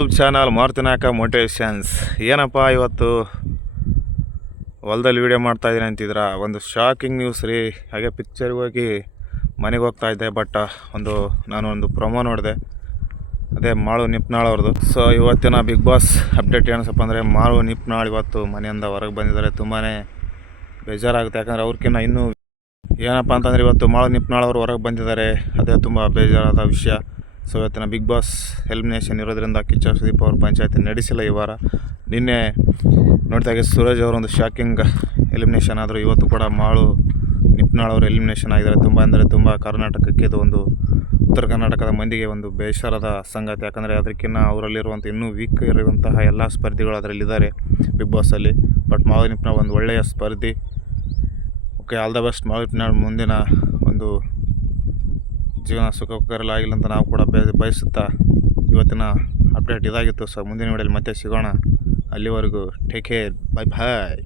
YouTube channel ಮಾರುತಿನಾಕ motivations ಏನಪ್ಪ ಇವತ್ತು ಹೊಲದಲ್ಲಿ ವೀಡಿಯೋ ಮಾಡ್ತಾ ಇದ್ದೀನಿ ಅಂತಿದ್ರ ಒಂದು ಶಾಕಿಂಗ್ ನ್ಯೂಸ್ ರೀ. ಹಾಗೆ ಪಿಕ್ಚರ್ಗೆ ಹೋಗಿ ಮನೆಗೆ ಹೋಗ್ತಾ ಇದ್ದೆ ಬಟ್ ಒಂದು, ನಾನು ಒಂದು ಪ್ರೊಮೋ ನೋಡಿದೆ. ಅದೇ ಮಾಳು ನಿಪ್ನಾಳ್ ಅವ್ರದ್ದು ಸೊ ಇವತ್ತಿನ ಬಿಗ್ ಬಾಸ್ ಅಪ್ಡೇಟ್ ಏನಪ್ಪ ಅಂದರೆ, ಮಾಳು ನಿಪ್ನಾಳ್ ಇವತ್ತು ಮನೆಯಿಂದ ಹೊರಗೆ ಬಂದಿದ್ದಾರೆ. ತುಂಬಾ ಬೇಜಾರಾಗುತ್ತೆ. ಯಾಕಂದರೆ ಅವ್ರಿಗಿನ್ನ ಇನ್ನೂ ಏನಪ್ಪ ಅಂತಂದರೆ, ಇವತ್ತು ಮಾಳು ನಿಪ್ನಾಳ್ ಅವರು ಹೊರಗೆ ಬಂದಿದ್ದಾರೆ. ಅದೇ ತುಂಬ ಬೇಜಾರಾದ ವಿಷಯ. ಸೊ ಇವತ್ತಿನ ಬಿಗ್ ಬಾಸ್ ಎಲಿಮಿನೇಷನ್ ಇರೋದ್ರಿಂದ ಕಿಚ್ಚ ಸುದೀಪ್ ಅವರು ಪಂಚಾಯತಿ ನಡೆಸಿಲ್ಲ ಈ ವಾರ. ನಿನ್ನೆ ನೋಡಿದಾಗೆ ಸೂರಜ್ ಅವರೊಂದು ಶಾಕಿಂಗ್ ಎಲಿಮಿನೇಷನ್ ಆದರೂ ಇವತ್ತು ಕೂಡ ಮಾಳು, ನಿಪ್ನಾಳ್ ಅವರು ಎಲಿಮಿನೇಷನ್ ಆಗಿದ್ದಾರೆ. ತುಂಬ ಅಂದರೆ ತುಂಬ ಕರ್ನಾಟಕಕ್ಕೆ ಇದು ಒಂದು ಉತ್ತರ ಕರ್ನಾಟಕದ ಮಂದಿಗೆ ಒಂದು ಬೇಸರದ ಸಂಗತಿ. ಯಾಕಂದರೆ ಅದಕ್ಕಿಂತ ಅವರಲ್ಲಿರುವಂಥ ಇನ್ನೂ ವೀಕ್ ಇರುವಂತಹ ಎಲ್ಲ ಸ್ಪರ್ಧಿಗಳು ಅದರಲ್ಲಿದ್ದಾರೆ ಬಿಗ್ ಬಾಸಲ್ಲಿ ಬಟ್ ಮಾಳು, ನಿಪ್ನಾಳ್ ಒಂದು ಒಳ್ಳೆಯ ಸ್ಪರ್ಧಿ. Okay all the best Malu, Nipnal ಮುಂದಿನ ಒಂದು ಜೀವನ ಸುಖಕರಲಾಗಿಲ್ಲ ಅಂತ ನಾವು ಕೂಡ ಬಯ ಬಯಸುತ್ತಾ ಇವತ್ತಿನ ಅಪ್ಡೇಟ್ ಇದಾಗಿತ್ತು. ಸರ್ ಮುಂದಿನ ವಿಡಿಯೋಲಿ ಮತ್ತೆ ಸಿಗೋಣ. ಅಲ್ಲಿವರೆಗೂ ಟೇಕ್ ಕೇರ್ ಬೈ ಬಾಯ್